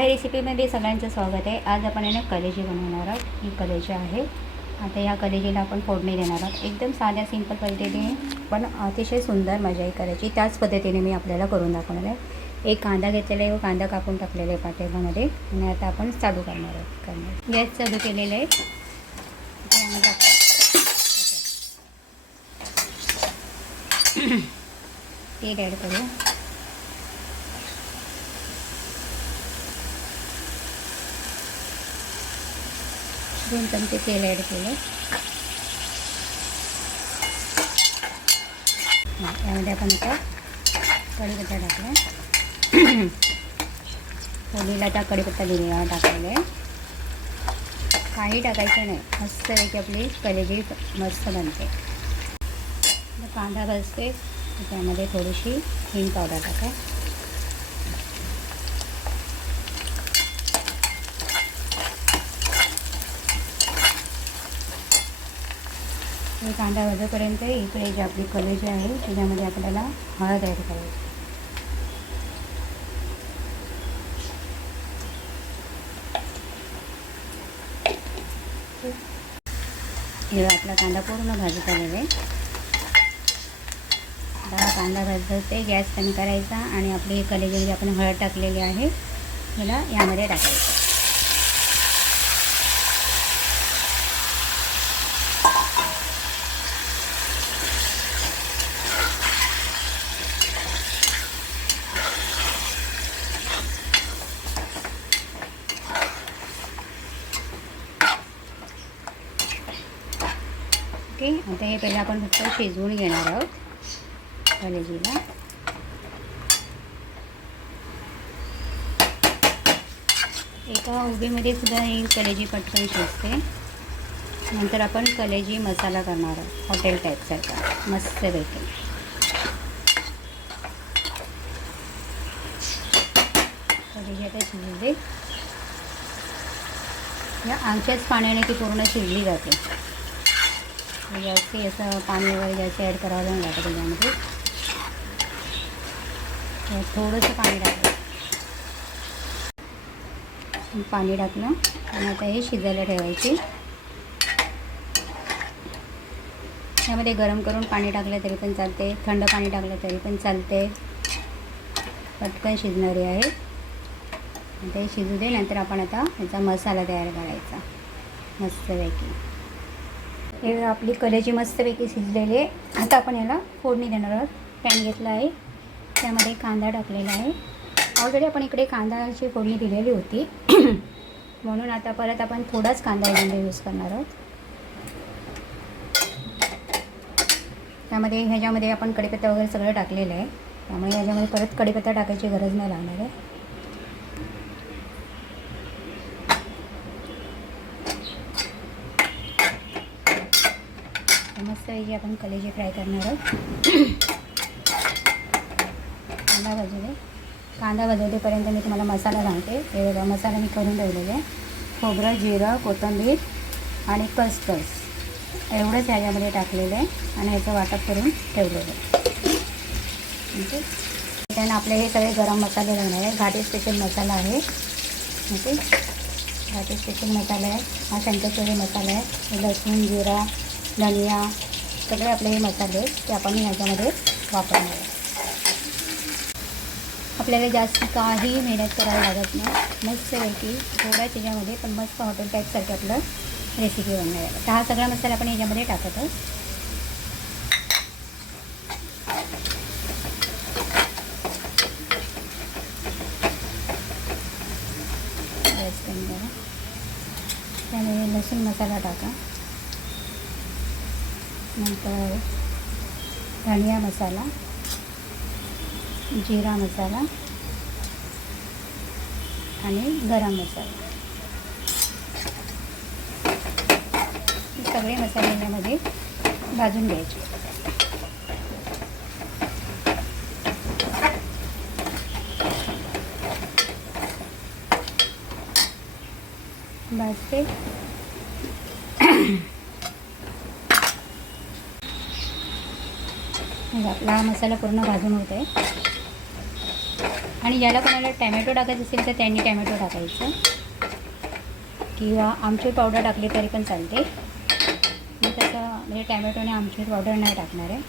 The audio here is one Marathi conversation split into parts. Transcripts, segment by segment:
हाय रेसिपीमध्ये सगळ्यांचं स्वागत आहे. आज आपण आहे ना कलेजी बनवणार आहोत. ही कलेजी आहे. आता या कलेजीला आपण फोडणी देणार आहोत. एकदम साध्या सिंपल पद्धतीने पण अतिशय सुंदर मजा ही करायची. त्याच पद्धतीने मी आपल्याला करून दाखवणार आहे. एक कांदा घेतलेला आहे. व कांदा कापून टाकलेला आहे पातेल्यामध्ये. आणि आता आपण चालू करणार आहोत. करणार. गॅस चालू केलेला आहे. आता आपण तेल ॲड करू दोन चमचे तेल ॲड केलं. त्यामध्ये आपण आता कढीपत्ता टाकला फोडणीला त्या कढीपत्ता दिलेला टाकलेला आहे. काही टाकायचं नाही. मस्तपैकी आपली कलेजी मस्त बनते. कांदा भाजते त्यामध्ये थोडीशी हिंग पावडर टाका हे कांदा भाजेपर्यंत इकडे जे आपली कलेजी आहे त्याच्यामध्ये आपल्याला हळद ॲड करायची. हे आपला कांदा पूर्ण भाजी आलेला आहे. आता कांदा कांदा भाजते गॅस कमी करायचा आणि आपली कलेजीमध्ये आपण हळद टाकलेली आहे हिला यामध्ये टाकायचं. ओके आता हे पहिलं आपण फक्त शिजवून घेणार आहोत. कलेजीला एका उभीमध्ये सुद्धा ही कलेजी पटकन शिजते. नंतर आपण कलेजी मसाला करणार आहोत हॉटेल टाईपसारखा मस्त भेटेल कलेजी आता शिजते या आमच्याच पाण्याने ती पूर्ण शिजली जाते. म्हणजे जास्ती असं पाणी वगैरे जास्त ॲड करावं नाही लागतं त्याच्यामध्ये. थोडंसं पाणी टाकलं. पाणी टाकलं आणि आता हे शिजायला ठेवायची. त्यामध्ये गरम करून पाणी टाकलं तरी पण चालते थंड पाणी टाकलं तरी पण चालते. पटकन शिजणारी आहे. ते शिजू दे नंतर आपण आता याचा मसाला तयार करायचा. मस्तपैकी. हे आपली कलेची मस्तपैकी शिजलेली आहे. आता आपण याला फोडणी देणार आहोत. पॅन घेतला आहे. त्यामध्ये कांदा टाकलेला आहे. ऑलरेडी आपण इकडे कांदाची फोडणी दिलेली होती. म्हणून आता परत आपण थोडाच कांदा यामध्ये यूज करणार आहोत. त्यामध्ये ह्याच्यामध्ये आपण कढीपत्ता वगैरे सगळं टाकलेलं आहे. त्यामुळे ह्याच्यामध्ये परत कढीपत्ता टाकायची गरज नाही लागणार आहे. मस्त ही आपण कलेजी फ्राय करणार आहोत. कांदा भाजले कांदा भाजवतेपर्यंत मी तुम्हाला मसाला सांगते. हे बघा मसाला मी करून ठेवलेला आहे. खोबरं जिरं कोथिंबीर आणि कसकस एवढंच ह्याच्यामध्ये टाकलेलं आहे आणि याचं वाटप करून ठेवलेलं आहे. ओके त्यानं आपले हे सगळे गरम मसाले लागणार आहे घाटी स्पेशल मसाला आहे. ओके घाटी स्पेशल मसाला आहे. हा शंकरचोरी मसाला आहे. लसूण जिरा धनिया सगळे आपले हे मसाले ते आपण ह्याच्यामध्ये वापरणार आपल्याला जास्त काही मेहनत करावी लागत नाही. मस्तपैकी थोड्या त्याच्यामध्ये पण मस्त हॉटेल टाईपसारखी आपलं रेसिपी बनणार आहे. तर हा सगळा मसाला आपण याच्यामध्ये टाकत आहोत. त्यामध्ये लसूण मसाला टाका. नंतर धनिया मसाला जिरा मसाला आणि गरम मसाला. सगळे मसाले यामध्ये भाजून घ्यायचे. भाजते. आपला हा मसाला पूर्ण भाजून होत आहे आणि ज्याला कोणाला टॅमॅटो टाकायचं असेल तर त्यांनी टॅमॅटो टाकायचं. किंवा आमचूर पावडर टाकली तरी पण चालते. मी तसं म्हणजे टॅमॅटोने आमचूर पावडर नाही टाकणार आहे.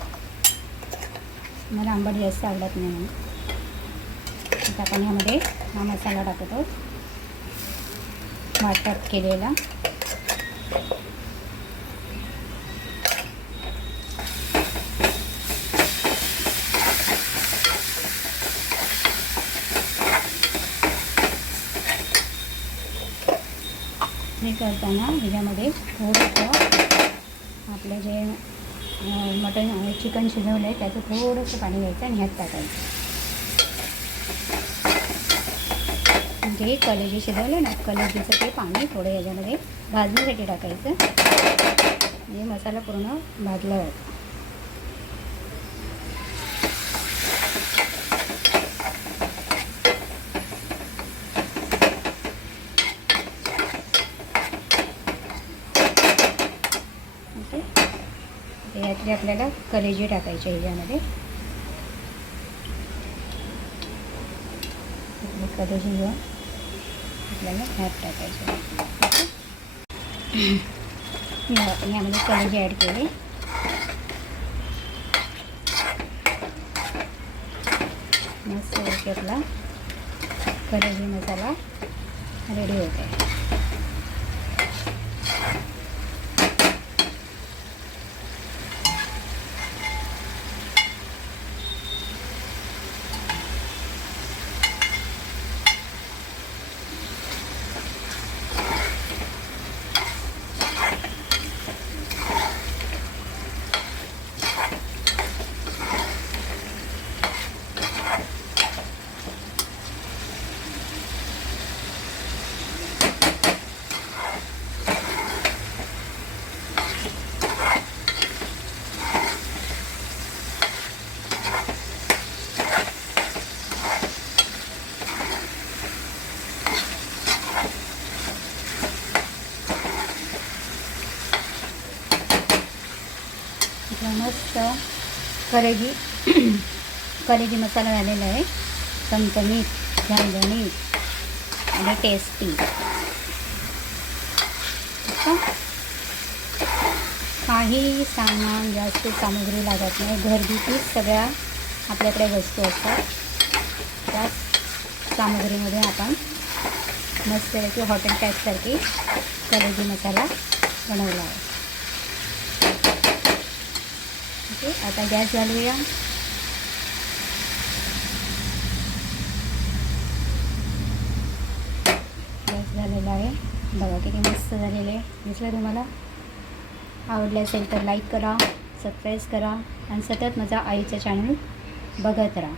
मला आंबट जास्त आवडत नाही म्हणून. आपण ह्यामध्ये हा मसाला टाकतो. वाटप केलेला. करताना ह्याच्यामध्ये थोडंसं आपलं जे मटन चिकन शिजवलं आहे त्याचं थोडंसं पाणी घ्यायचं आणि ह्यात टाकायचं. म्हणजे हे कलेजी शिजवलं ना कलेजीचं ते पाणी थोडं याच्यामध्ये भाजण्यासाठी टाकायचं. म्हणजे मसाला पूर्ण भाजला जातो ओके तर आपल्याला कलेजी टाकायची आहे ह्याच्यामध्ये कलेजी घेऊन आपल्याला ह्यात टाकायचे या- यामध्ये कलेजी ॲड केली. मस्त पैकी आपला कलेजी मसाला रेडी होत आहे इथला मस्त करेगी। करेगी मसाला झालेला आहे। चमचमीत झणझणीत आणि टेस्टी काही सामान जास्त सामग्री लागत नाही. घरगुतीच सगळ्या आपल्याकडे वस्तू असतात. त्याच सामग्रीमध्ये आपण मस्तपैकी हॉटेल टाईपसारखी कलेजी मसाला बनवला आहे. ओके आता गॅस घालूया. गॅस झालेला आहे. बघा किती मस्त झालेलं आहे. दिसलं तुम्हाला? आवडलं असेल तर लाईक करा सबस्क्राईब करा आणि सतत माझा आईचं चॅनल बघत राहा.